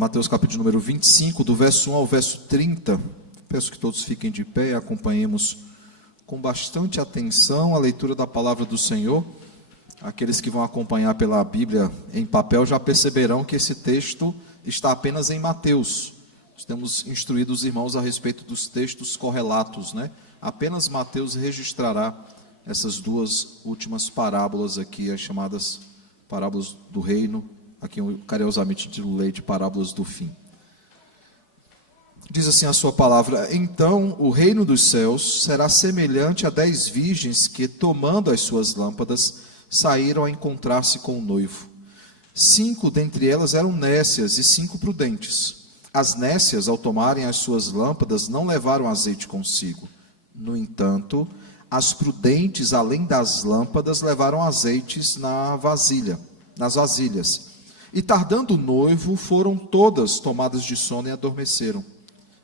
Mateus capítulo número 25, do verso 1 ao verso 30. Peço que todos fiquem de pé e acompanhemos com bastante atenção a leitura da palavra do Senhor. Aqueles que vão acompanhar pela Bíblia em papel já perceberão que esse texto está apenas em Mateus. Nós temos instruído os irmãos a respeito dos textos correlatos, né? Apenas Mateus registrará essas duas últimas parábolas aqui, as chamadas parábolas do reino, aqui eu carinhosamente titulei de parábolas do fim. Diz assim a sua palavra: então o reino dos céus será semelhante a 10 virgens que, tomando as suas lâmpadas, saíram a encontrar-se com o noivo. 5 dentre elas eram nécias e 5 prudentes. As nécias, ao tomarem as suas lâmpadas, não levaram azeite consigo. No entanto, as prudentes, além das lâmpadas, levaram azeites nas vasilhas. E tardando o noivo, foram todas tomadas de sono e adormeceram.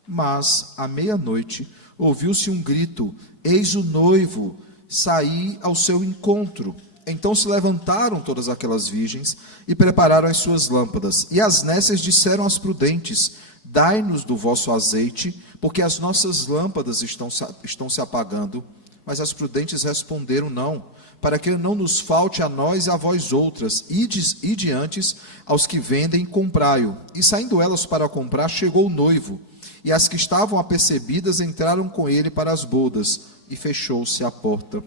Mas, à meia-noite, ouviu-se um grito: eis o noivo, saí ao seu encontro. Então se levantaram todas aquelas virgens e prepararam as suas lâmpadas. E as nécias disseram às prudentes: dai-nos do vosso azeite, porque as nossas lâmpadas estão se apagando. Mas as prudentes responderam: não, para que não nos falte a nós e a vós outras, ide antes aos que vendem, comprai-o. E saindo elas para comprar, chegou o noivo, e as que estavam apercebidas entraram com ele para as bodas, e fechou-se a porta.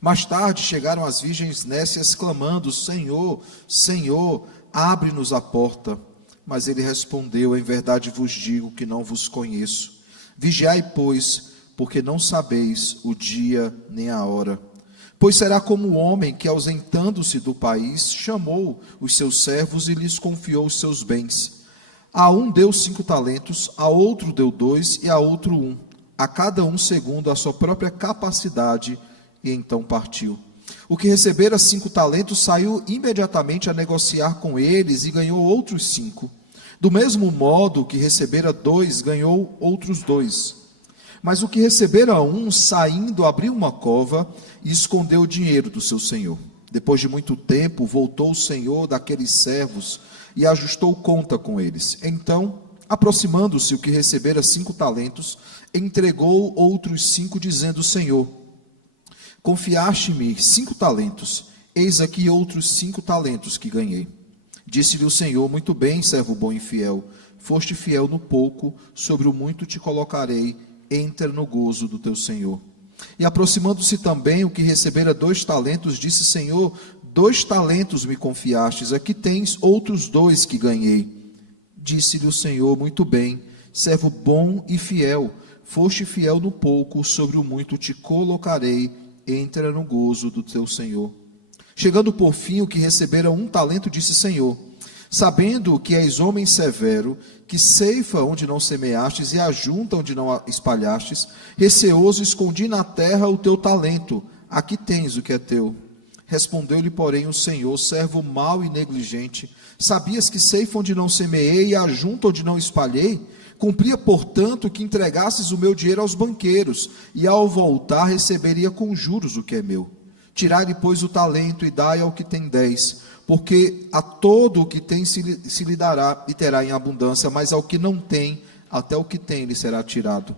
Mais tarde chegaram as virgens nécias, clamando: Senhor, Senhor, abre-nos a porta. Mas ele respondeu: em verdade vos digo que não vos conheço. Vigiai, pois, porque não sabeis o dia nem a hora. Pois será como o homem que, ausentando-se do país, chamou os seus servos e lhes confiou os seus bens. A um deu 5 talentos, a outro deu 2 e a outro 1, a cada um segundo a sua própria capacidade, e então partiu. O que recebera 5 talentos saiu imediatamente a negociar com eles e ganhou outros 5. Do mesmo modo, o que recebera 2 ganhou outros 2. Mas o que recebera 1, saindo, abriu uma cova e escondeu o dinheiro do seu senhor. Depois de muito tempo, voltou o senhor daqueles servos e ajustou conta com eles. Então, aproximando-se o que recebera 5 talentos, entregou outros 5, dizendo: Senhor, confiaste-me 5 talentos, eis aqui outros 5 talentos que ganhei. Disse-lhe o Senhor: muito bem, servo bom e fiel, foste fiel no pouco, sobre o muito te colocarei, entra no gozo do teu Senhor. E aproximando-se também o que recebera 2 talentos, disse: Senhor, 2 talentos me confiastes, aqui tens outros 2 que ganhei. Disse-lhe o Senhor: muito bem, servo bom e fiel, foste fiel no pouco, sobre o muito te colocarei, entra no gozo do teu Senhor. Chegando por fim o que recebera 1 talento, disse: Senhor, sabendo que és homem severo, que ceifa onde não semeastes e ajunta onde não espalhastes, receoso escondi na terra o teu talento, aqui tens o que é teu. Respondeu-lhe, porém, o Senhor: servo mau e negligente, sabias que ceifa onde não semeei e ajunta onde não espalhei? Cumpria, portanto, que entregasses o meu dinheiro aos banqueiros, e ao voltar receberia com juros o que é meu. Tirai-lhe, pois, o talento e dai ao que tem 10, porque a todo o que tem se lhe dará e terá em abundância, mas ao que não tem, até o que tem lhe será tirado.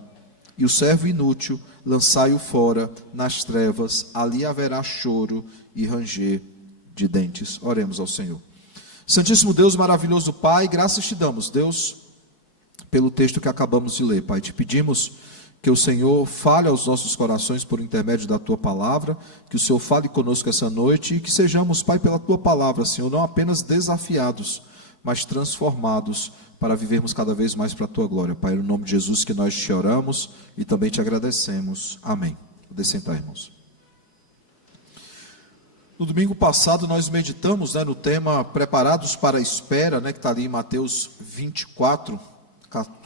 E o servo inútil, lançai-o fora nas trevas, ali haverá choro e ranger de dentes. Oremos ao Senhor. Santíssimo Deus, maravilhoso Pai, graças te damos, Deus, pelo texto que acabamos de ler, Pai. Te pedimos que o Senhor fale aos nossos corações por intermédio da Tua Palavra, que o Senhor fale conosco essa noite e que sejamos, Pai, pela Tua Palavra, Senhor, não apenas desafiados, mas transformados para vivermos cada vez mais para a Tua glória, Pai. No nome de Jesus que nós te oramos e também te agradecemos. Amém. Podem sentar, irmãos. No domingo passado nós meditamos, no tema Preparados para a Espera, que está ali em Mateus 24,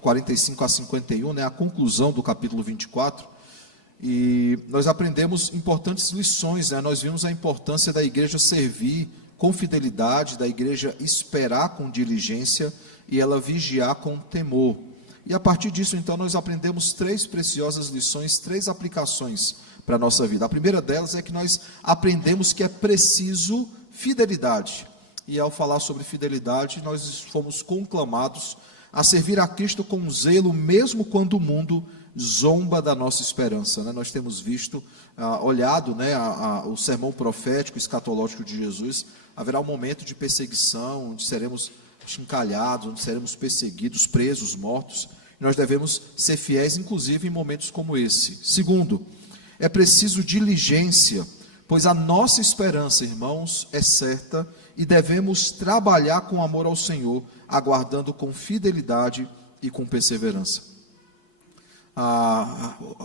45 a 51, a conclusão do capítulo 24, e nós aprendemos importantes lições, nós vimos a importância da igreja servir com fidelidade, da igreja esperar com diligência e ela vigiar com temor. E a partir disso, então, nós aprendemos 3 preciosas lições, 3 aplicações para a nossa vida. A primeira delas é que nós aprendemos que é preciso fidelidade. e ao falar sobre fidelidade, nós fomos conclamados a servir a Cristo com zelo, mesmo quando o mundo zomba da nossa esperança, né? Nós temos visto, olhado, né, o sermão profético, escatológico de Jesus. Haverá um momento de perseguição, onde seremos chincalhados, onde seremos perseguidos, presos, mortos. E nós devemos ser fiéis, inclusive, em momentos como esse. Segundo, é preciso diligência, pois a nossa esperança, irmãos, é certa e devemos trabalhar com amor ao Senhor, aguardando com fidelidade e com perseverança.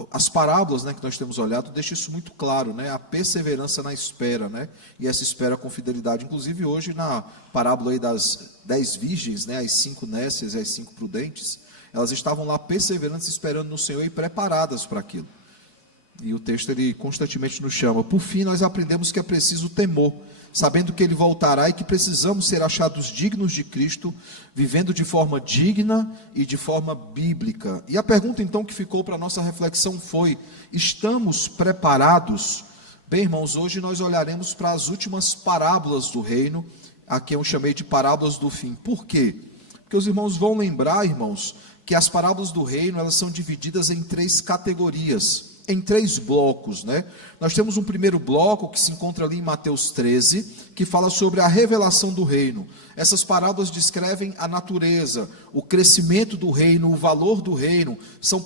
As parábolas, né, que nós temos olhado deixam isso muito claro, né, a perseverança na espera, né, e essa espera com fidelidade. Inclusive hoje na parábola aí das 10 virgens, né, as 5 nécias e as 5 prudentes, elas estavam lá perseverantes, esperando no Senhor e preparadas para aquilo. E o texto ele constantemente nos chama. Por fim, nós aprendemos que é preciso temor, sabendo que ele voltará e que precisamos ser achados dignos de Cristo, vivendo de forma digna e de forma bíblica. E a pergunta então que ficou para a nossa reflexão foi: estamos preparados? Bem, irmãos, hoje nós olharemos para as últimas parábolas do reino, a que eu chamei de parábolas do fim. Por quê? Porque os irmãos vão lembrar, irmãos, que as parábolas do reino, elas são divididas em 3 categorias, em 3 blocos, né? Nós temos um primeiro bloco que se encontra ali em Mateus 13, que fala sobre a revelação do reino. Essas parábolas descrevem a natureza, o crescimento do reino, o valor do reino. São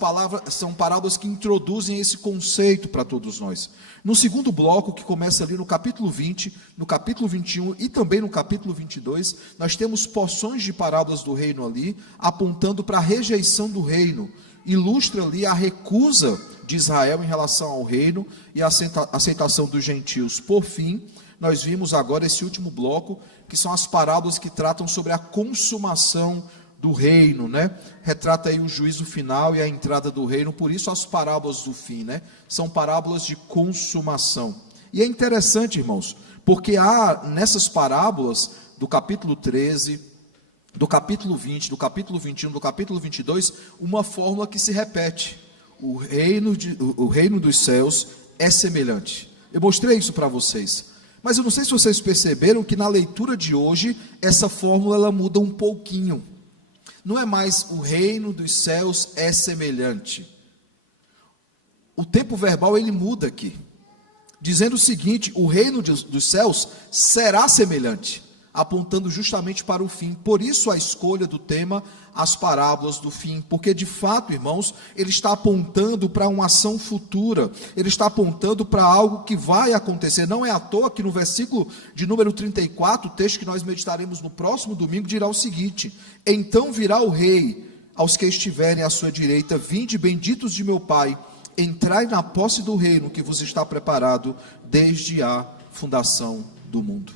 parábolas que introduzem esse conceito para todos nós. No segundo bloco, que começa ali no capítulo 20, no capítulo 21 e também no capítulo 22, nós temos porções de parábolas do reino ali, apontando para a rejeição do reino. Ilustra ali a recusa de Israel em relação ao reino e a aceitação dos gentios. Por fim, nós vimos agora esse último bloco, que são as parábolas que tratam sobre a consumação do reino, né? Retrata aí o juízo final e a entrada do reino. Por isso as parábolas do fim, né? São parábolas de consumação. E é interessante, irmãos, porque há nessas parábolas do capítulo 13, do capítulo 20, do capítulo 21, do capítulo 22, uma fórmula que se repete. O reino dos céus é semelhante. Eu mostrei isso para vocês. Mas eu não sei se vocês perceberam que na leitura de hoje, essa fórmula ela muda um pouquinho. Não é mais o reino dos céus é semelhante. O tempo verbal ele muda aqui. Dizendo o seguinte: o reino dos céus será semelhante, apontando justamente para o fim. Por isso a escolha do tema, as parábolas do fim, porque de fato, irmãos, ele está apontando para uma ação futura, ele está apontando para algo que vai acontecer. Não é à toa que no versículo de número 34, o texto que nós meditaremos no próximo domingo, dirá o seguinte: então virá o rei aos que estiverem à sua direita: vinde, benditos de meu Pai, entrai na posse do reino que vos está preparado desde a fundação do mundo.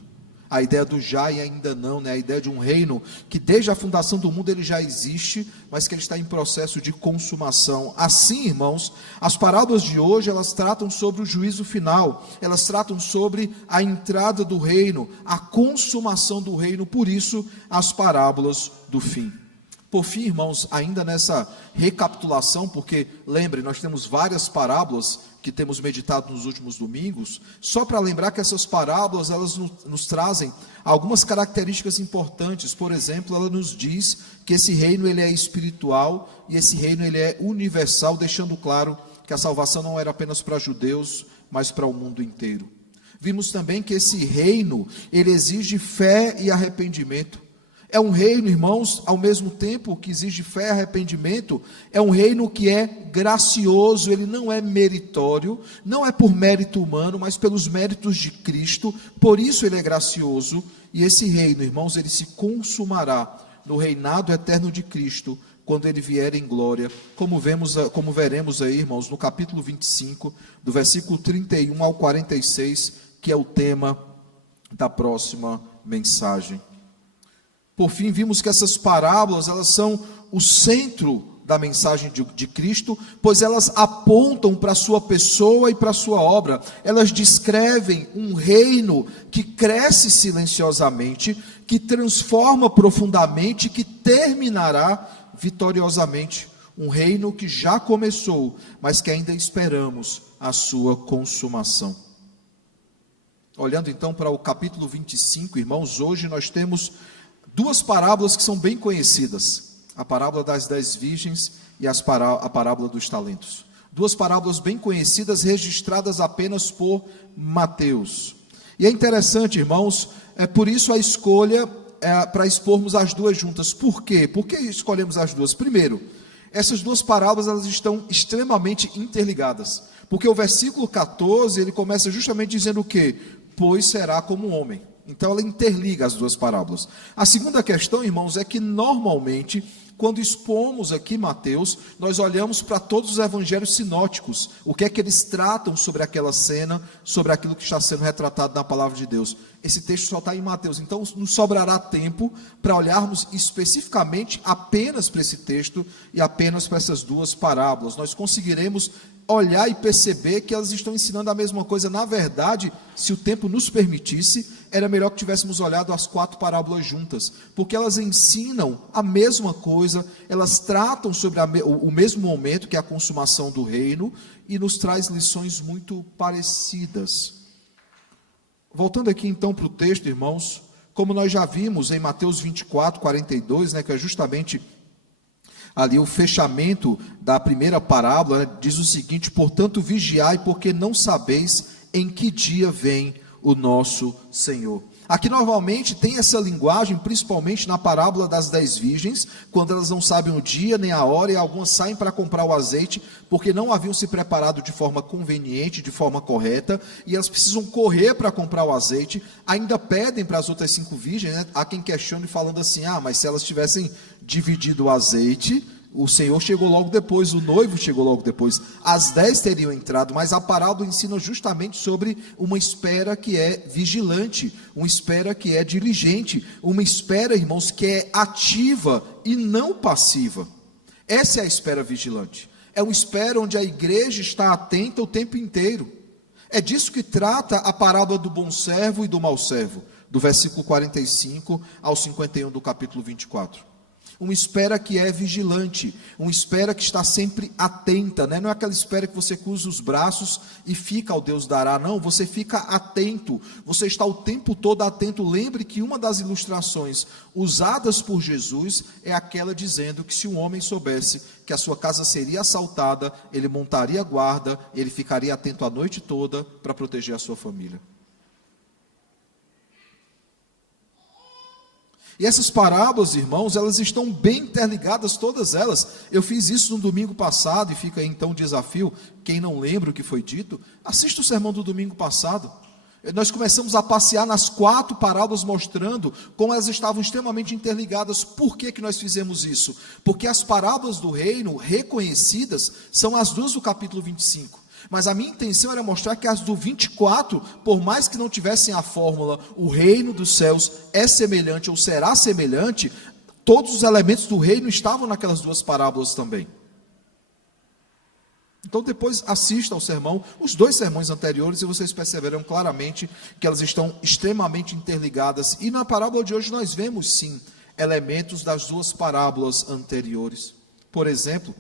A ideia do já e ainda não, né? A ideia de um reino que desde a fundação do mundo ele já existe, mas que ele está em processo de consumação. Assim, irmãos, as parábolas de hoje, elas tratam sobre o juízo final, elas tratam sobre a entrada do reino, a consumação do reino, por isso as parábolas do fim. Por fim, irmãos, ainda nessa recapitulação, porque lembre, nós temos várias parábolas que temos meditado nos últimos domingos, só para lembrar que essas parábolas, elas nos trazem algumas características importantes. Por exemplo, ela nos diz que esse reino ele é espiritual e esse reino ele é universal, deixando claro que a salvação não era apenas para judeus, mas para o mundo inteiro. Vimos também que esse reino, ele exige fé e arrependimento. É um reino, irmãos, ao mesmo tempo que exige fé e arrependimento, é um reino que é gracioso, ele não é meritório, não é por mérito humano, mas pelos méritos de Cristo, por isso ele é gracioso, e esse reino, irmãos, ele se consumará no reinado eterno de Cristo, quando ele vier em glória, como veremos aí, irmãos, no capítulo 25, do versículo 31 ao 46, que é o tema da próxima mensagem. Por fim, vimos que essas parábolas, elas são o centro da mensagem de Cristo, pois elas apontam para a sua pessoa e para a sua obra. Elas descrevem um reino que cresce silenciosamente, que transforma profundamente, que terminará vitoriosamente. Um reino que já começou, mas que ainda esperamos a sua consumação. Olhando então para o capítulo 25, irmãos, hoje nós temos duas parábolas que são bem conhecidas. A parábola das 10 virgens e a parábola dos talentos. Duas parábolas bem conhecidas, registradas apenas por Mateus. E é interessante, irmãos, é por isso a escolha para expormos as duas juntas. Por quê? Por que escolhemos as duas? Primeiro, essas duas parábolas elas estão extremamente interligadas. Porque o versículo 14, ele começa justamente dizendo o quê? Pois será como um homem. Então ela interliga as duas parábolas. A segunda questão, irmãos, é que normalmente, quando expomos aqui Mateus, nós olhamos para todos os evangelhos sinóticos, o que é que eles tratam sobre aquela cena, sobre aquilo que está sendo retratado na palavra de Deus. Esse texto só está em Mateus, então nos sobrará tempo para olharmos especificamente apenas para esse texto e apenas para essas duas parábolas. Nós conseguiremos olhar e perceber que elas estão ensinando a mesma coisa. Na verdade, se o tempo nos permitisse, era melhor que tivéssemos olhado as 4 parábolas juntas, porque elas ensinam a mesma coisa, elas tratam sobre o mesmo momento, que é a consumação do reino, e nos traz lições muito parecidas. Voltando aqui então para o texto, irmãos, como nós já vimos em Mateus 24, 42, que é justamente ali o fechamento da primeira parábola, diz o seguinte: portanto vigiai, porque não sabeis em que dia vem o nosso Senhor. Aqui novamente tem essa linguagem, principalmente na parábola das 10 virgens, quando elas não sabem o dia nem a hora, e algumas saem para comprar o azeite, porque não haviam se preparado de forma conveniente, de forma correta, e elas precisam correr para comprar o azeite, ainda pedem para as outras 5 virgens, há quem questione falando assim, mas se elas tivessem dividido o azeite, o Senhor chegou logo depois, o noivo chegou logo depois, as 10 teriam entrado, mas a parábola ensina justamente sobre uma espera que é vigilante, uma espera que é diligente, uma espera, irmãos, que é ativa e não passiva. Essa é a espera vigilante, é uma espera onde a igreja está atenta o tempo inteiro. É disso que trata a parábola do bom servo e do mau servo, do versículo 45 ao 51 do capítulo 24. Uma espera que é vigilante, uma espera que está sempre atenta, não é aquela espera que você cruza os braços e fica ao Deus dará, não, você fica atento, você está o tempo todo atento. Lembre que uma das ilustrações usadas por Jesus é aquela dizendo que se um homem soubesse que a sua casa seria assaltada, ele montaria guarda, ele ficaria atento a noite toda para proteger a sua família. E essas parábolas, irmãos, elas estão bem interligadas, todas elas. Eu fiz isso no domingo passado, e fica aí então o desafio, quem não lembra o que foi dito, assista o sermão do domingo passado. Nós começamos a passear nas 4 parábolas, mostrando como elas estavam extremamente interligadas. Por que nós fizemos isso? Porque as parábolas do reino, reconhecidas, são as duas do capítulo 25. Mas a minha intenção era mostrar que as do 24, por mais que não tivessem a fórmula, o reino dos céus é semelhante ou será semelhante, todos os elementos do reino estavam naquelas duas parábolas também. Então depois assista ao sermão, os 2 sermões anteriores, e vocês perceberão claramente que elas estão extremamente interligadas. E na parábola de hoje nós vemos sim, elementos das 2 parábolas anteriores. Por exemplo,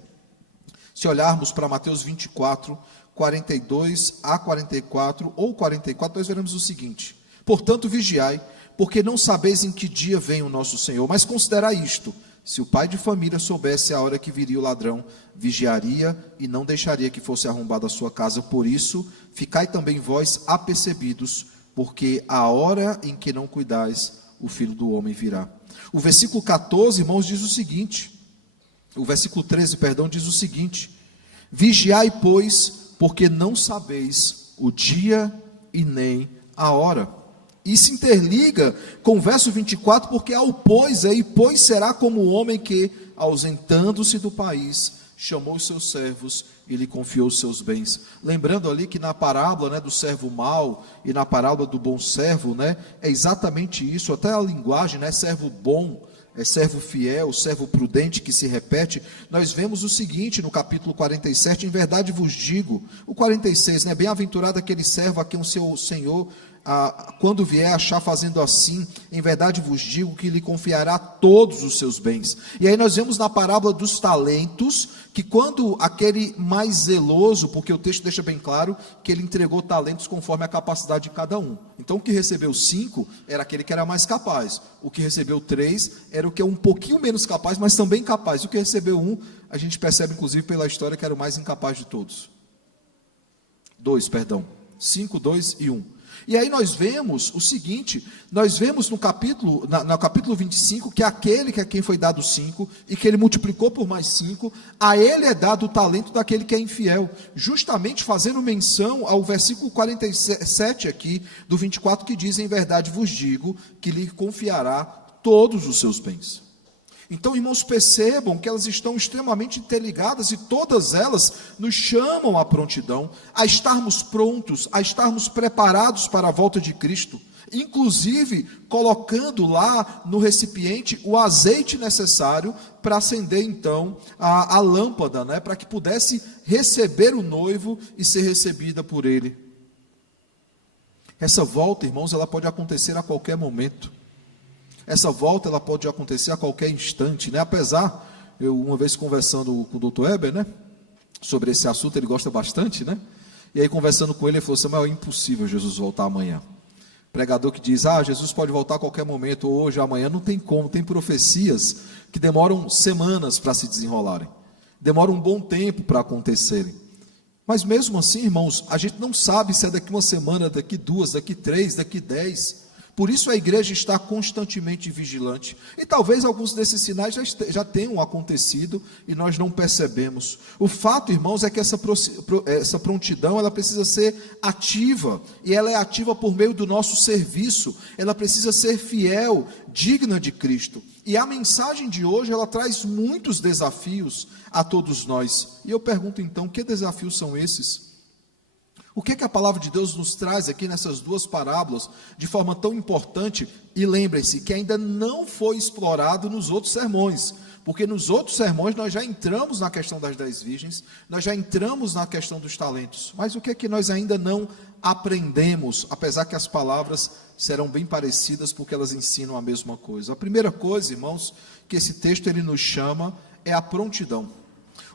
se olharmos para Mateus 24, 42 a 44 ou 44, nós veremos o seguinte: portanto vigiai, porque não sabeis em que dia vem o nosso Senhor. Mas considerai isto: se o pai de família soubesse a hora que viria o ladrão, vigiaria e não deixaria que fosse arrombada a sua casa. Por isso, ficai também vós apercebidos, porque a hora em que não cuidais, o Filho do Homem virá. O versículo 14, irmãos, diz o seguinte, o versículo 13, perdão, diz o seguinte: vigiai, pois, porque não sabeis o dia e nem a hora. E se interliga com o verso 24, porque há o pois aí, pois será como o homem que, ausentando-se do país, chamou os seus servos e lhe confiou os seus bens. Lembrando ali que na parábola do servo mau e na parábola do bom servo, é exatamente isso, até a linguagem, servo bom, servo fiel, servo prudente, que se repete, nós vemos o seguinte no capítulo 47, em verdade vos digo, o 46, né? Bem-aventurado aquele servo a quem o seu senhor, quando vier achar fazendo assim, em verdade vos digo que lhe confiará todos os seus bens. E aí nós vemos na parábola dos talentos, que quando aquele mais zeloso, porque o texto deixa bem claro que ele entregou talentos conforme a capacidade de cada um. Então o que recebeu 5 era aquele que era mais capaz, o que recebeu 3 era o que é um pouquinho menos capaz, mas também capaz. O que recebeu 1, a gente percebe inclusive pela história que era o mais incapaz de todos. 2, perdão. 5, 2 e 1. E aí nós vemos o seguinte, nós vemos no capítulo 25, que aquele que a quem foi dado 5, e que ele multiplicou por mais 5, a ele é dado o talento daquele que é infiel, justamente fazendo menção ao versículo 47 aqui, do 24, que diz, em verdade vos digo, que lhe confiará todos os seus bens. Então, irmãos, percebam que elas estão extremamente interligadas e todas elas nos chamam à prontidão, a estarmos prontos, a estarmos preparados para a volta de Cristo, inclusive colocando lá no recipiente o azeite necessário para acender então a lâmpada, né, para que pudesse receber o noivo e ser recebida por ele. Essa volta, irmãos, ela pode acontecer a qualquer momento. Essa volta ela pode acontecer a qualquer instante, né? Apesar, eu uma vez conversando com o Dr. Heber, né, sobre esse assunto, ele gosta bastante, né? E aí conversando com ele, ele falou assim, mas é impossível Jesus voltar amanhã. Pregador que diz, Jesus pode voltar a qualquer momento, hoje, amanhã, não tem como. Tem profecias que demoram semanas para se desenrolarem, demoram um bom tempo para acontecerem. Mas mesmo assim, irmãos, a gente não sabe se é daqui uma semana, daqui 2, daqui 3, daqui 10. Por isso a igreja está constantemente vigilante. E talvez alguns desses sinais já tenham acontecido e nós não percebemos. O fato, irmãos, é que essa prontidão ela precisa ser ativa. E ela é ativa por meio do nosso serviço. Ela precisa ser fiel, digna de Cristo. E a mensagem de hoje ela traz muitos desafios a todos nós. E eu pergunto então, que desafios são esses? O que a palavra de Deus nos traz aqui nessas duas parábolas de forma tão importante? E lembrem-se que ainda não foi explorado nos outros sermões, porque nos outros sermões nós já entramos na questão das 10 virgens, nós já entramos na questão dos talentos, mas o que nós ainda não aprendemos, apesar que as palavras serão bem parecidas porque elas ensinam a mesma coisa. A primeira coisa, irmãos, que esse texto ele nos chama é a prontidão.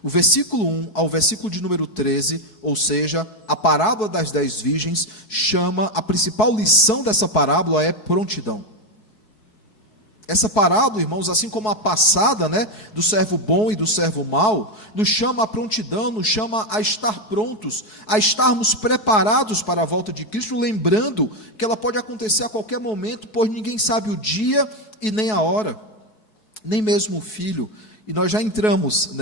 O versículo 1 ao versículo de número 13, ou seja, a parábola das 10 virgens, chama, a principal lição dessa parábola é prontidão. Essa parábola, irmãos, assim como a passada, né, do servo bom e do servo mau, nos chama a prontidão, nos chama a estar prontos, a estarmos preparados para a volta de Cristo, lembrando que ela pode acontecer a qualquer momento, pois ninguém sabe o dia e nem a hora, nem mesmo o filho. E nós já entramos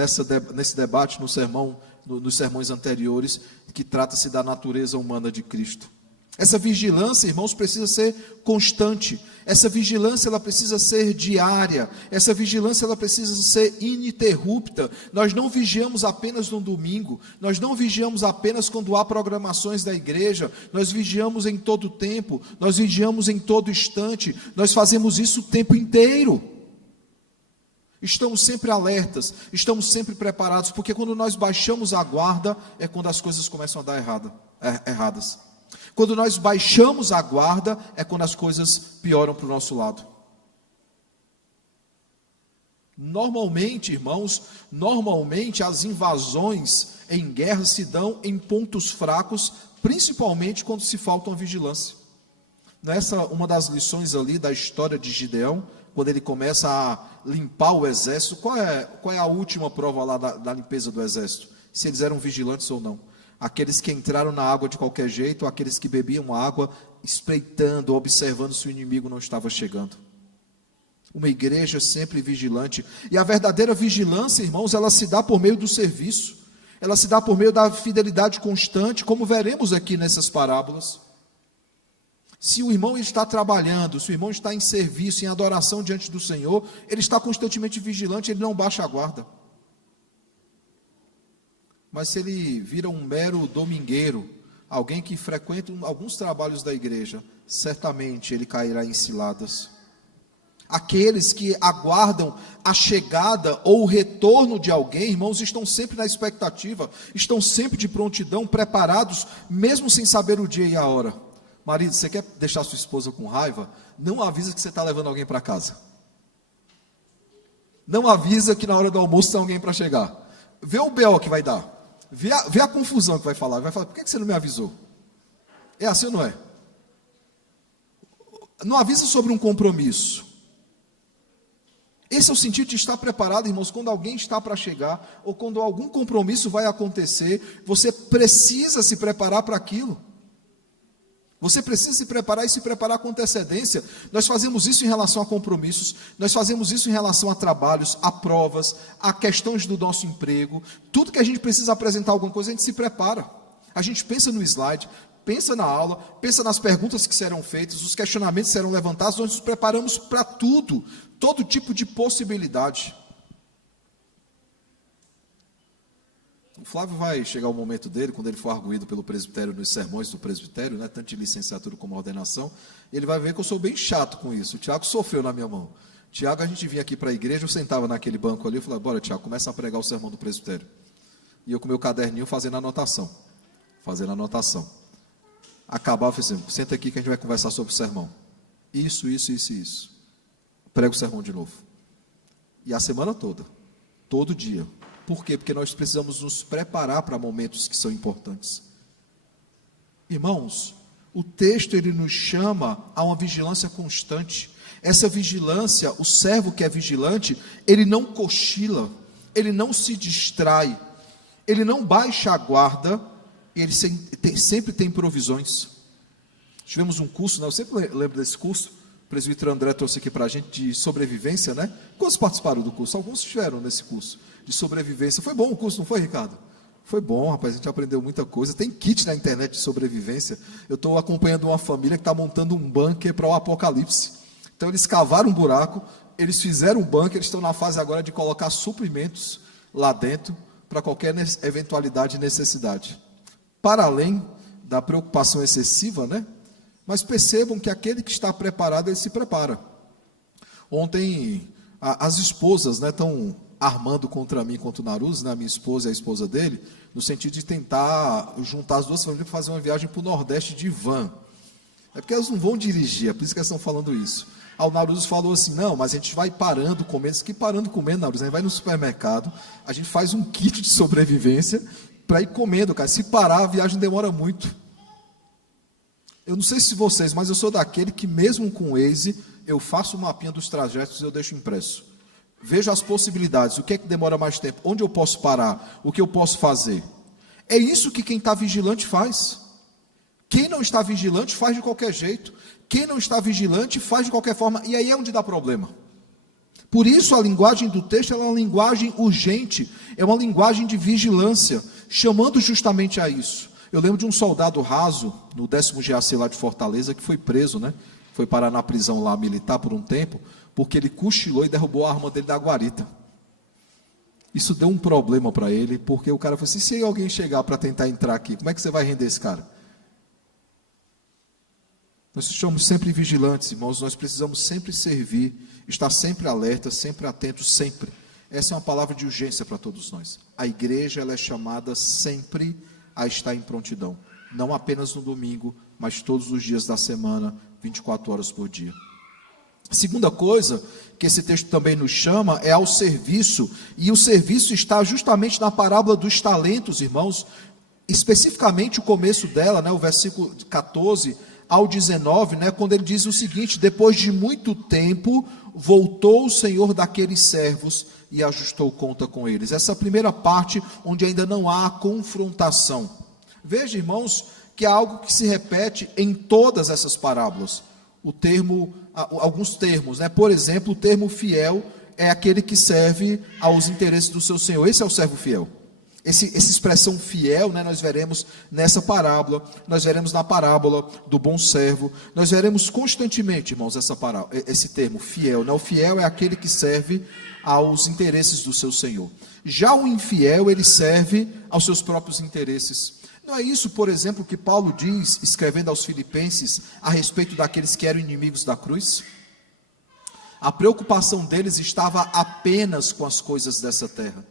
nesse debate nos sermões anteriores, que trata-se da natureza humana de Cristo. Essa vigilância, irmãos, precisa ser constante. Essa vigilância ela precisa ser diária. Essa vigilância ela precisa ser ininterrupta. Nós não vigiamos apenas no domingo. Nós não vigiamos apenas quando há programações da igreja. Nós vigiamos em todo tempo. Nós vigiamos em todo instante. Nós fazemos isso o tempo inteiro. Estamos sempre alertas, estamos sempre preparados, porque quando nós baixamos a guarda, é quando as coisas começam a dar erradas. Quando nós baixamos a guarda, é quando as coisas pioram para o nosso lado. Normalmente, irmãos, as invasões em guerra se dão em pontos fracos, principalmente quando se falta uma vigilância. Nessa, uma das lições ali da história de Gideão, quando ele começa a limpar o exército, qual é a última prova lá da limpeza do exército? Se eles eram vigilantes ou não. Aqueles que entraram na água de qualquer jeito, aqueles que bebiam água, espreitando, observando se o inimigo não estava chegando. Uma igreja sempre vigilante. E a verdadeira vigilância, irmãos, ela se dá por meio do serviço. Ela se dá por meio da fidelidade constante, como veremos aqui nessas parábolas. Se o irmão está trabalhando, se o irmão está em serviço, em adoração diante do Senhor, ele está constantemente vigilante, ele não baixa a guarda. Mas se ele vira um mero domingueiro, alguém que frequenta alguns trabalhos da igreja, certamente ele cairá em ciladas. Aqueles que aguardam a chegada ou o retorno de alguém, irmãos, estão sempre na expectativa, estão sempre de prontidão, preparados, mesmo sem saber o dia e a hora. Marido, você quer deixar sua esposa com raiva? Não avisa que você está levando alguém para casa. Não avisa que na hora do almoço tem alguém para chegar. Vê o B.O. que vai dar. Vê a confusão que vai falar. Vai falar, por que você não me avisou? É assim ou não é? Não avisa sobre um compromisso. Esse é o sentido de estar preparado, irmãos, quando alguém está para chegar, ou quando algum compromisso vai acontecer, você precisa se preparar para aquilo. Você precisa se preparar e se preparar com antecedência. Nós fazemos isso em relação a compromissos, nós fazemos isso em relação a trabalhos, a provas, a questões do nosso emprego. Tudo que a gente precisa apresentar alguma coisa, a gente se prepara. A gente pensa no slide, pensa na aula, pensa nas perguntas que serão feitas, os questionamentos que serão levantados, nós nos preparamos para tudo, todo tipo de possibilidade. O Flávio vai chegar o momento dele, quando ele for arguído pelo presbitério nos sermões do presbitério, né, tanto de licenciatura como ordenação, ele vai ver que eu sou bem chato com isso. O Tiago sofreu na minha mão. Tiago, a gente vinha aqui para a igreja, eu sentava naquele banco ali, eu falava, bora Tiago, começa a pregar o sermão do presbitério. E eu com meu caderninho fazendo anotação. Acabava, eu falei assim, senta aqui que a gente vai conversar sobre o sermão. Isso. Prego o sermão de novo. E a semana toda, todo dia. Por quê? Porque nós precisamos nos preparar para momentos que são importantes. Irmãos, o texto ele nos chama a uma vigilância constante. Essa vigilância, o servo que é vigilante, ele não cochila, ele não se distrai, ele não baixa a guarda, ele sempre tem provisões. Tivemos um curso, né? Eu sempre lembro desse curso, o presbítero André trouxe aqui para a gente de sobrevivência, né? Quantos participaram do curso? Alguns estiveram nesse curso de sobrevivência. Foi bom o curso, não foi, Ricardo? Foi bom, rapaz, a gente aprendeu muita coisa. Tem kit na internet de sobrevivência. Eu estou acompanhando uma família que está montando um bunker para o apocalipse. Então eles cavaram um buraco, eles fizeram um bunker, eles estão na fase agora de colocar suprimentos lá dentro para qualquer eventualidade e necessidade. Para além da preocupação excessiva, né? Mas percebam que aquele que está preparado, ele se prepara. Ontem, as esposas, né, estão armando contra mim, contra o Naruz, né, a minha esposa e a esposa dele, no sentido de tentar juntar as duas famílias para fazer uma viagem para o Nordeste de van. É porque elas não vão dirigir, é por isso que elas estão falando isso. O Naruz falou assim, não, mas a gente vai parando, comendo. Que parando, comendo, Naruz? A gente vai no supermercado, a gente faz um kit de sobrevivência para ir comendo, cara. Se parar, a viagem demora muito. Eu não sei se vocês, mas eu sou daquele que mesmo com o Waze, eu faço o mapinha dos trajetos e eu deixo impresso. Vejo as possibilidades, o que é que demora mais tempo, onde eu posso parar, o que eu posso fazer. É isso que quem está vigilante faz. Quem não está vigilante faz de qualquer jeito. Quem não está vigilante faz de qualquer forma. E aí é onde dá problema. Por isso a linguagem do texto é uma linguagem urgente, é uma linguagem de vigilância, chamando justamente a isso. Eu lembro de um soldado raso, no 10º GAC lá de Fortaleza, que foi preso, né? Foi parar na prisão lá militar por um tempo, porque ele cochilou e derrubou a arma dele da guarita. Isso deu um problema para ele, porque o cara falou assim, se alguém chegar para tentar entrar aqui, como é que você vai render esse cara? Nós estamos sempre vigilantes, irmãos, nós precisamos sempre servir, estar sempre alerta, sempre atentos, sempre. Essa é uma palavra de urgência para todos nós. A igreja ela é chamada sempre a estar em prontidão, não apenas no domingo, mas todos os dias da semana, 24 horas por dia. A segunda coisa que esse texto também nos chama é ao serviço, e o serviço está justamente na parábola dos talentos, irmãos, especificamente o começo dela, né, o versículo 14 ao 19, né, quando ele diz o seguinte, depois de muito tempo, voltou o Senhor daqueles servos e ajustou conta com eles. Essa primeira parte, onde ainda não há confrontação. Veja, irmãos, que é algo que se repete em todas essas parábolas. Alguns termos, né? Por exemplo, o termo fiel é aquele que serve aos interesses do seu Senhor. Esse é o servo fiel. Essa expressão fiel, né, nós veremos nessa parábola, nós veremos na parábola do bom servo, nós veremos constantemente, irmãos, esse termo fiel. Né? O fiel é aquele que serve aos interesses do seu Senhor. Já o infiel, ele serve aos seus próprios interesses. Não é isso, por exemplo, que Paulo diz, escrevendo aos Filipenses, a respeito daqueles que eram inimigos da cruz? A preocupação deles estava apenas com as coisas dessa terra.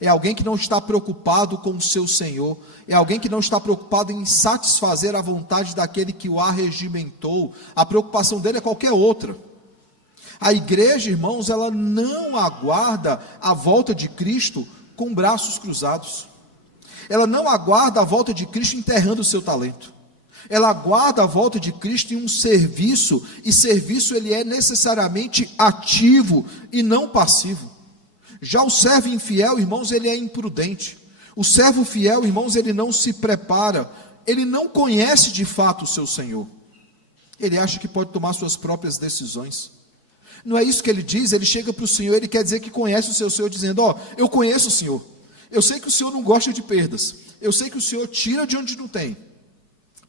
É alguém que não está preocupado com o seu Senhor. É alguém que não está preocupado em satisfazer a vontade daquele que o arregimentou. A preocupação dele é qualquer outra. A igreja, irmãos, ela não aguarda a volta de Cristo com braços cruzados. Ela não aguarda a volta de Cristo enterrando o seu talento. Ela aguarda a volta de Cristo em um serviço, e serviço ele é necessariamente ativo e não passivo. Já o servo infiel, irmãos, ele é imprudente. O servo fiel, irmãos, ele não se prepara, ele não conhece de fato o seu Senhor. Ele acha que pode tomar suas próprias decisões. Não é isso que ele diz. Ele chega para o Senhor, ele quer dizer que conhece o seu Senhor, dizendo: ó, eu conheço o Senhor, eu sei que o Senhor não gosta de perdas, eu sei que o Senhor tira de onde não tem,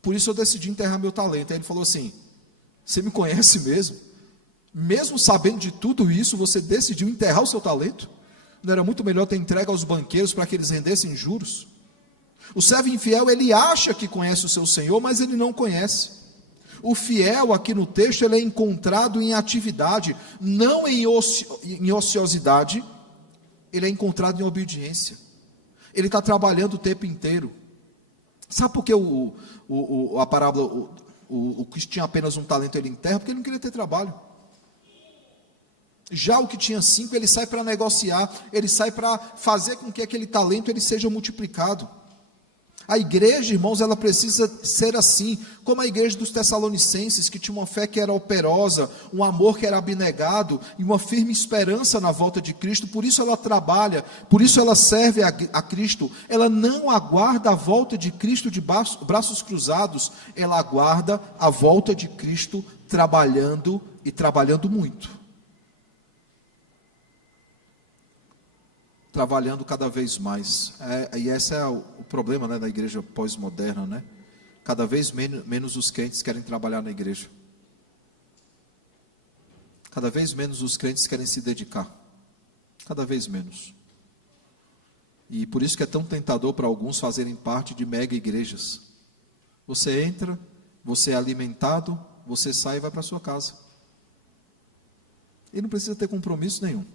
por isso eu decidi enterrar meu talento. Aí ele falou assim: você me conhece mesmo? Mesmo sabendo de tudo isso, você decidiu enterrar o seu talento? Não era muito melhor ter entregue aos banqueiros para que eles rendessem juros? O servo infiel, ele acha que conhece o seu Senhor, mas ele não conhece. O fiel, aqui no texto, ele é encontrado em atividade, não em ociosidade. Ele é encontrado em obediência. Ele está trabalhando o tempo inteiro. Sabe por que a parábola, o que tinha apenas um talento ele enterra? Porque ele não queria ter trabalho. Já o que tinha 5, ele sai para negociar, ele sai para fazer com que aquele talento ele seja multiplicado. A igreja, irmãos, ela precisa ser assim, como a igreja dos Tessalonicenses, que tinha uma fé que era operosa, um amor que era abnegado, e uma firme esperança na volta de Cristo. Por isso ela trabalha, por isso ela serve a Cristo. Ela não aguarda a volta de Cristo de braços cruzados, ela aguarda a volta de Cristo trabalhando, e trabalhando muito. Trabalhando cada vez mais. E esse é o problema, né, da igreja pós-moderna, né? Cada vez menos os crentes querem trabalhar na igreja. Cada vez menos os crentes querem se dedicar. Cada vez menos. E por isso que é tão tentador para alguns fazerem parte de mega igrejas. Você entra, você é alimentado, você sai e vai para a sua casa. E não precisa ter compromisso nenhum.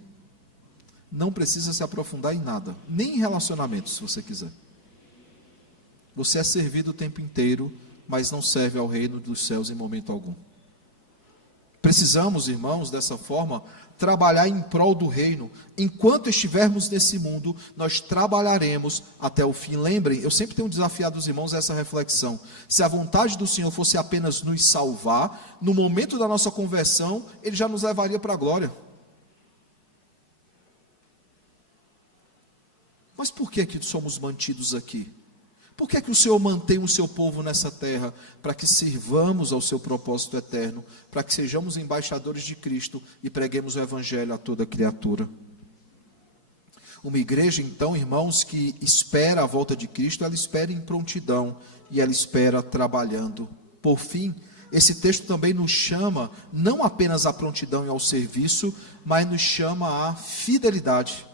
Não precisa se aprofundar em nada, nem em relacionamentos, se você quiser. Você é servido o tempo inteiro, mas não serve ao reino dos céus em momento algum. Precisamos, irmãos, dessa forma, trabalhar em prol do reino. Enquanto estivermos nesse mundo, nós trabalharemos até o fim. Lembrem, eu sempre tenho desafiado os irmãos a essa reflexão. Se a vontade do Senhor fosse apenas nos salvar, no momento da nossa conversão, Ele já nos levaria para a glória. Mas por que somos mantidos aqui? Por que o Senhor mantém o seu povo nessa terra? Para que sirvamos ao seu propósito eterno, para que sejamos embaixadores de Cristo e preguemos o Evangelho a toda criatura. Uma igreja, então, irmãos, que espera a volta de Cristo, ela espera em prontidão e ela espera trabalhando. Por fim, esse texto também nos chama não apenas à prontidão e ao serviço, mas nos chama à fidelidade.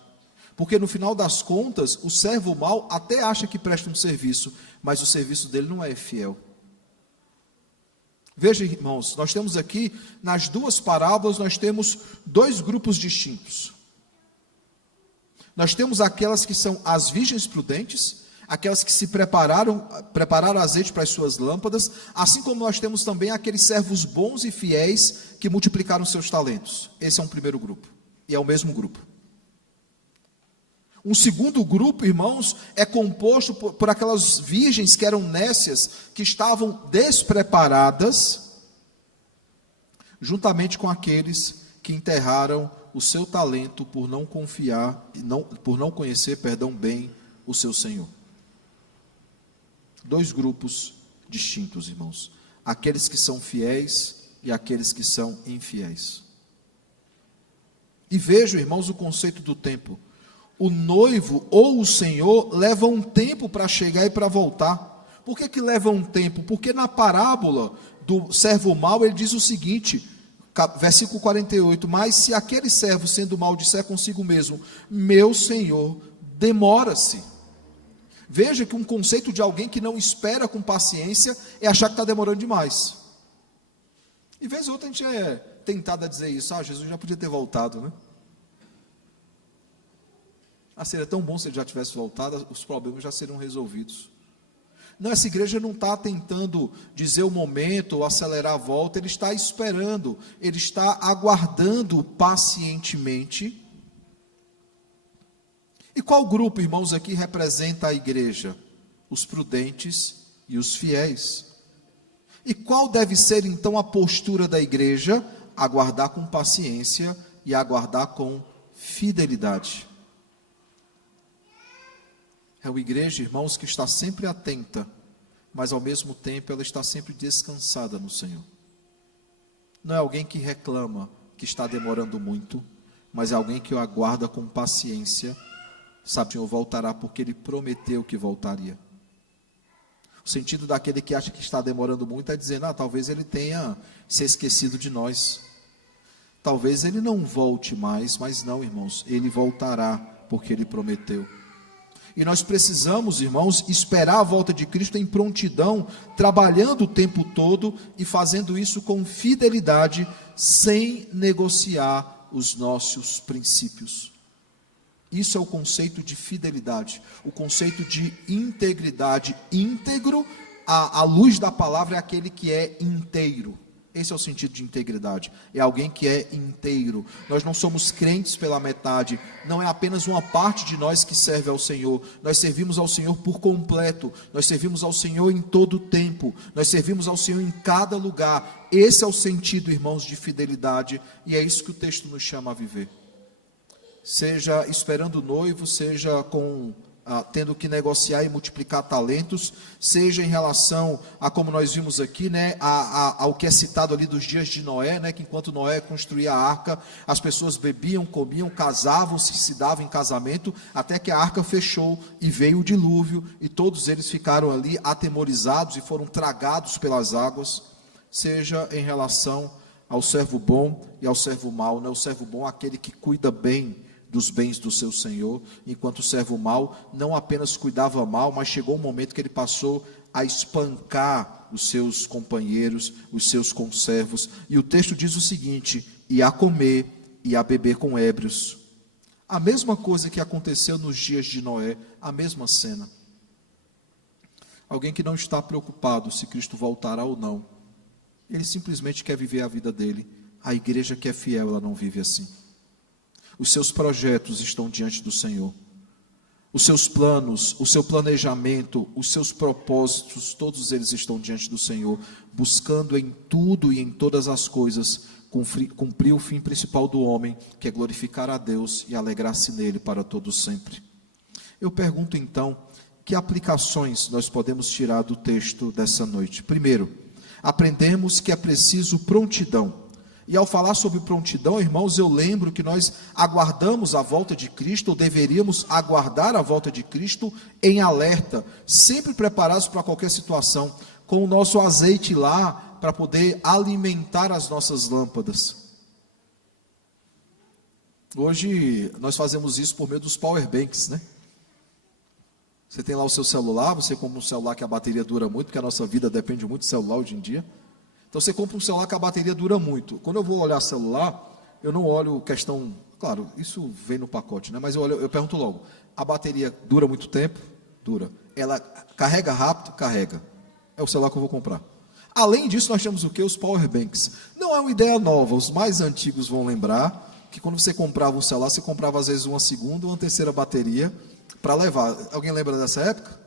Porque no final das contas, o servo mau até acha que presta um serviço, mas o serviço dele não é fiel. Veja, irmãos, nós temos aqui, nas duas parábolas, nós temos dois grupos distintos. Nós temos aquelas que são as virgens prudentes, aquelas que se prepararam azeite para as suas lâmpadas, assim como nós temos também aqueles servos bons e fiéis que multiplicaram seus talentos. Esse é um primeiro grupo, e é o mesmo grupo. Um segundo grupo, irmãos, é composto por aquelas virgens que eram nécias, que estavam despreparadas, juntamente com aqueles que enterraram o seu talento por não confiar, por não conhecer, bem o seu Senhor. Dois grupos distintos, irmãos. Aqueles que são fiéis e aqueles que são infiéis. E vejam, irmãos, o conceito do tempo. O noivo ou o Senhor leva um tempo para chegar e para voltar. Por que leva um tempo? Porque na parábola do servo mau, ele diz o seguinte, versículo 48, mas se aquele servo sendo mau disser consigo mesmo, meu Senhor demora-se. Veja que um conceito de alguém que não espera com paciência é achar que está demorando demais. E vez ou outra a gente tentado a dizer isso, Jesus já podia ter voltado, né? Seria tão bom se ele já tivesse voltado, os problemas já seriam resolvidos. Não, essa igreja não está tentando dizer o momento ou acelerar a volta, ele está esperando, ele está aguardando pacientemente. E qual grupo, irmãos, aqui representa a igreja? Os prudentes e os fiéis. E qual deve ser então a postura da igreja? Aguardar com paciência e aguardar com fidelidade. É uma igreja, irmãos, que está sempre atenta, mas ao mesmo tempo ela está sempre descansada no Senhor. Não é alguém que reclama que está demorando muito, mas é alguém que o aguarda com paciência. Sabe, o Senhor voltará porque Ele prometeu que voltaria. O sentido daquele que acha que está demorando muito é dizendo, talvez Ele tenha se esquecido de nós. Talvez Ele não volte mais, mas não, irmãos, Ele voltará porque Ele prometeu. E nós precisamos, irmãos, esperar a volta de Cristo em prontidão, trabalhando o tempo todo e fazendo isso com fidelidade, sem negociar os nossos princípios. Isso é o conceito de fidelidade, o conceito de integridade. Íntegro, à luz da palavra, é aquele que é inteiro. Esse é o sentido de integridade, é alguém que é inteiro. Nós não somos crentes pela metade, não é apenas uma parte de nós que serve ao Senhor, nós servimos ao Senhor por completo, nós servimos ao Senhor em todo o tempo, nós servimos ao Senhor em cada lugar. Esse é o sentido, irmãos, de fidelidade, e é isso que o texto nos chama a viver. Seja esperando o noivo, seja tendo que negociar e multiplicar talentos, seja em relação a, como nós vimos aqui, né, ao que é citado ali dos dias de Noé, né, que enquanto Noé construía a arca, as pessoas bebiam, comiam, casavam, se davam em casamento, até que a arca fechou e veio o dilúvio, e todos eles ficaram ali atemorizados e foram tragados pelas águas. Seja em relação ao servo bom e ao servo mau, né, o servo bom é aquele que cuida bem dos bens do seu senhor, enquanto o servo mau não apenas cuidava mal, mas chegou um momento que ele passou a espancar os seus companheiros, os seus conservos, e o texto diz o seguinte: e a comer e a beber com ébrios. A mesma coisa que aconteceu nos dias de Noé, a mesma cena. Alguém que não está preocupado se Cristo voltará ou não, ele simplesmente quer viver a vida dele. A igreja que é fiel, ela não vive assim. Os seus projetos estão diante do Senhor. Os seus planos, o seu planejamento, os seus propósitos, todos eles estão diante do Senhor, buscando em tudo e em todas as coisas cumprir o fim principal do homem, que é glorificar a Deus e alegrar-se nele para todo sempre. Eu pergunto então, que aplicações nós podemos tirar do texto dessa noite? Primeiro, aprendemos que é preciso prontidão. E ao falar sobre prontidão, irmãos, eu lembro que nós aguardamos a volta de Cristo, ou deveríamos aguardar a volta de Cristo em alerta, sempre preparados para qualquer situação, com o nosso azeite lá, para poder alimentar as nossas lâmpadas. Hoje, nós fazemos isso por meio dos power banks, né? Você tem lá o seu celular, você compra um celular que a bateria dura muito, porque a nossa vida depende muito do celular hoje em dia. Então você compra um celular que a bateria dura muito. Quando eu vou olhar celular, eu não olho questão... Claro, isso vem no pacote, né? Mas eu pergunto logo, a bateria dura muito tempo? Dura. Ela carrega rápido? Carrega. É o celular que eu vou comprar. Além disso, nós temos o quê? Os power banks. Não é uma ideia nova, os mais antigos vão lembrar que quando você comprava um celular, você comprava às vezes uma segunda ou uma terceira bateria para levar. Alguém lembra dessa época?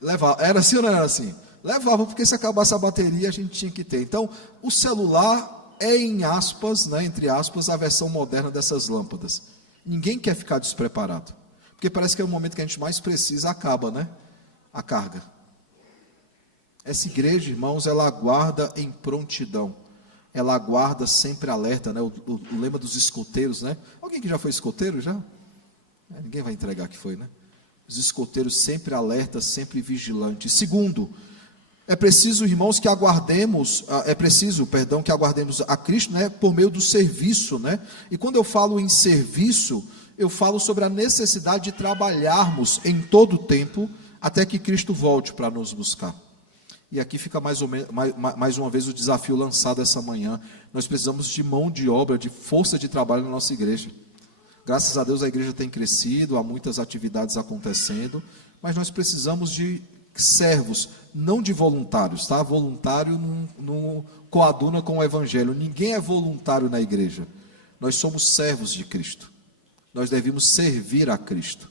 Levar. Era assim ou não era assim? Levava, porque se acabasse a bateria, a gente tinha que ter. Então, o celular é, em aspas, né, entre aspas, a versão moderna dessas lâmpadas. Ninguém quer ficar despreparado. Porque parece que é o momento que a gente mais precisa, acaba, né? A carga. Essa igreja, irmãos, ela aguarda em prontidão. Ela aguarda sempre alerta, né? O lema dos escoteiros, né? Alguém que já foi escoteiro, já? Ninguém vai entregar que foi, né? Os escoteiros sempre alerta, sempre vigilantes. Segundo, é preciso, irmãos, que aguardemos a Cristo, né, por meio do serviço, né? E quando eu falo em serviço, eu falo sobre a necessidade de trabalharmos em todo o tempo, até que Cristo volte para nos buscar. E aqui fica mais uma vez o desafio lançado essa manhã. Nós precisamos de mão de obra, de força de trabalho na nossa igreja. Graças a Deus a igreja tem crescido, há muitas atividades acontecendo, mas nós precisamos de servos, não de voluntários, tá? Voluntário não coaduna com o evangelho. Ninguém é voluntário na igreja. Nós somos servos de Cristo. Nós devemos servir a Cristo.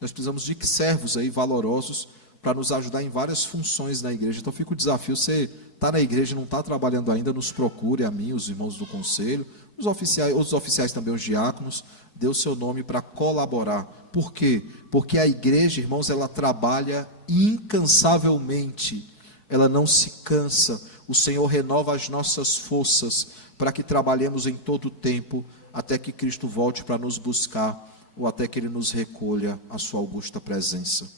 Nós precisamos de servos aí valorosos para nos ajudar em várias funções na igreja. Então fica o desafio, você está na igreja e não está trabalhando ainda, nos procure, a mim, os irmãos do conselho, os oficiais, outros oficiais também, os diáconos, dê o seu nome para colaborar. Por quê? Porque a igreja, irmãos, ela trabalha incansavelmente, ela não se cansa. O Senhor renova as nossas forças para que trabalhemos em todo o tempo, até que Cristo volte para nos buscar, ou até que Ele nos recolha a sua augusta presença.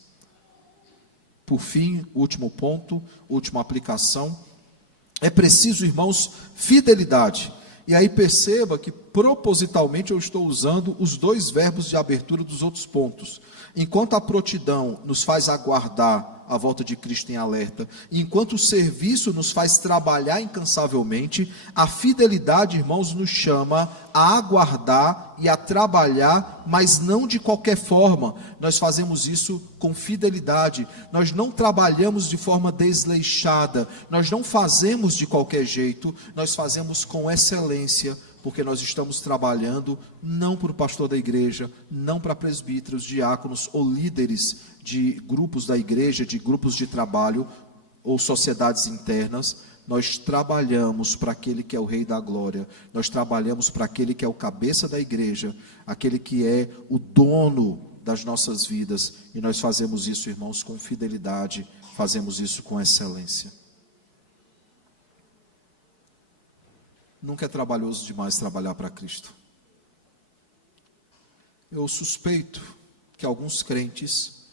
Por fim, último ponto, última aplicação, é preciso, irmãos, fidelidade. E aí perceba que propositalmente eu estou usando os dois verbos de abertura dos outros pontos. Enquanto a prontidão nos faz aguardar a volta de Cristo em alerta, e enquanto o serviço nos faz trabalhar incansavelmente, a fidelidade, irmãos, nos chama a aguardar e a trabalhar, mas não de qualquer forma. Nós fazemos isso com fidelidade. Nós não trabalhamos de forma desleixada, nós não fazemos de qualquer jeito, nós fazemos com excelência, porque nós estamos trabalhando não para o pastor da igreja, não para presbíteros, diáconos ou líderes de grupos da igreja, de grupos de trabalho ou sociedades internas. Nós trabalhamos para aquele que é o Rei da Glória, nós trabalhamos para aquele que é o cabeça da igreja, aquele que é o dono das nossas vidas, e nós fazemos isso, irmãos, com fidelidade, fazemos isso com excelência. Nunca é trabalhoso demais trabalhar para Cristo. Eu suspeito que alguns crentes,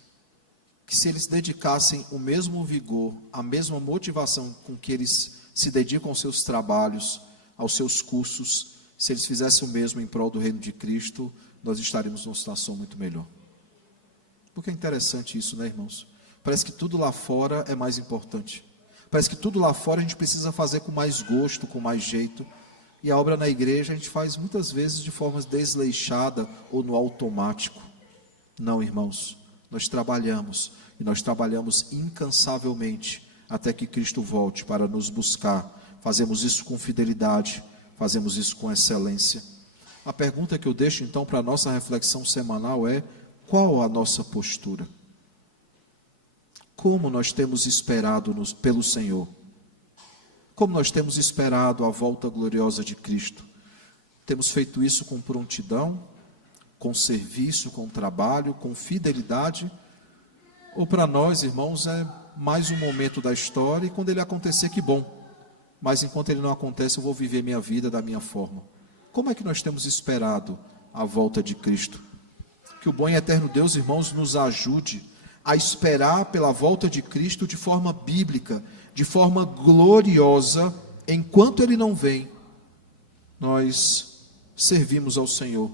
que se eles dedicassem o mesmo vigor, a mesma motivação com que eles se dedicam aos seus trabalhos, aos seus cursos, se eles fizessem o mesmo em prol do reino de Cristo, nós estaríamos numa situação muito melhor. Porque é interessante isso, né, irmãos? Parece que tudo lá fora é mais importante. Parece que tudo lá fora a gente precisa fazer com mais gosto, com mais jeito. E a obra na igreja a gente faz muitas vezes de forma desleixada ou no automático. Não, irmãos, nós trabalhamos, e nós trabalhamos incansavelmente até que Cristo volte para nos buscar. Fazemos isso com fidelidade, fazemos isso com excelência. A pergunta que eu deixo então para a nossa reflexão semanal é: qual a nossa postura? Como nós temos esperado pelo Senhor? Como nós temos esperado a volta gloriosa de Cristo? Temos feito isso com prontidão, com serviço, com trabalho, com fidelidade? Ou para nós, irmãos, é mais um momento da história, e quando ele acontecer, que bom. Mas enquanto ele não acontece, eu vou viver minha vida da minha forma. Como é que nós temos esperado a volta de Cristo? Que o bom e eterno Deus, irmãos, nos ajude a esperar pela volta de Cristo de forma bíblica, de forma gloriosa. Enquanto Ele não vem, nós servimos ao Senhor.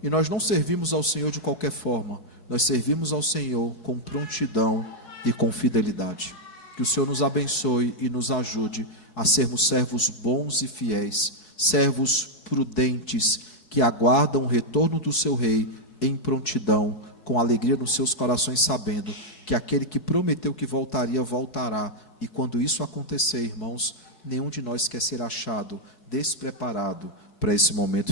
E nós não servimos ao Senhor de qualquer forma, nós servimos ao Senhor com prontidão e com fidelidade. Que o Senhor nos abençoe e nos ajude a sermos servos bons e fiéis, servos prudentes, que aguardam o retorno do seu Rei em prontidão, com alegria nos seus corações, sabendo que aquele que prometeu que voltaria, voltará. E quando isso acontecer, irmãos, nenhum de nós quer ser achado despreparado para esse momento.